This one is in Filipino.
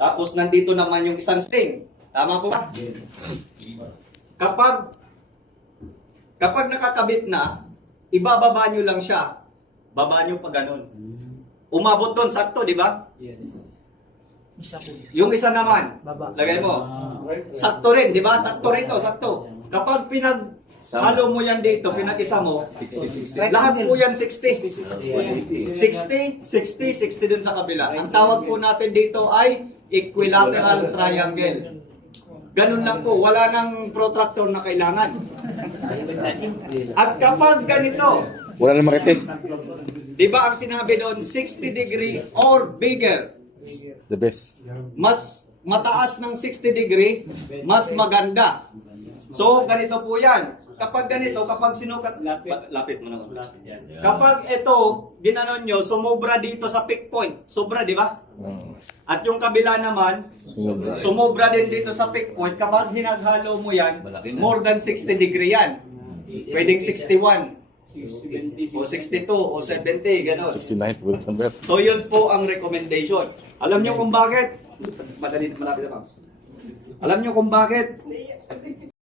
Tapos nandito naman yung isang sling. Tama po ba? Kapag nakakabit na, ibababa nyo lang siya. Baba nyo pa ganun. Umabot doon, sakto, di ba? Yes. Yung isa naman, Baba. lagay mo. Sakto rin, di ba? Sakto rito, sakto. Kapag halo mo yan dito, pinag-isa mo, lahat po yan 60. 60, 60, 60 dun sa kabila. Ang tawag po natin dito ay equilateral triangle. Ganun lang po, wala nang protractor na kailangan. At kapag ganito, Wala na marites. di ba ang sinabi doon, 60 degree or bigger, The best. mas mataas ng 60 degree, mas maganda. So, ganito po yan. Kapag ganito, kapag sinukat, lapit mo naman. Kapag ito, ginanon nyo, sumobra dito sa peak point. Sobra, di ba? At yung kabila naman, sumobra din dito sa peak point. Kapag hinaghalo mo yan, more than 60 degree yan. Pwedeng 61, o 62, o 70, gano'n. 69 with number. So yun po ang recommendation. Alam nyo kung bakit? Malapit na, Alam nyo kung bakit?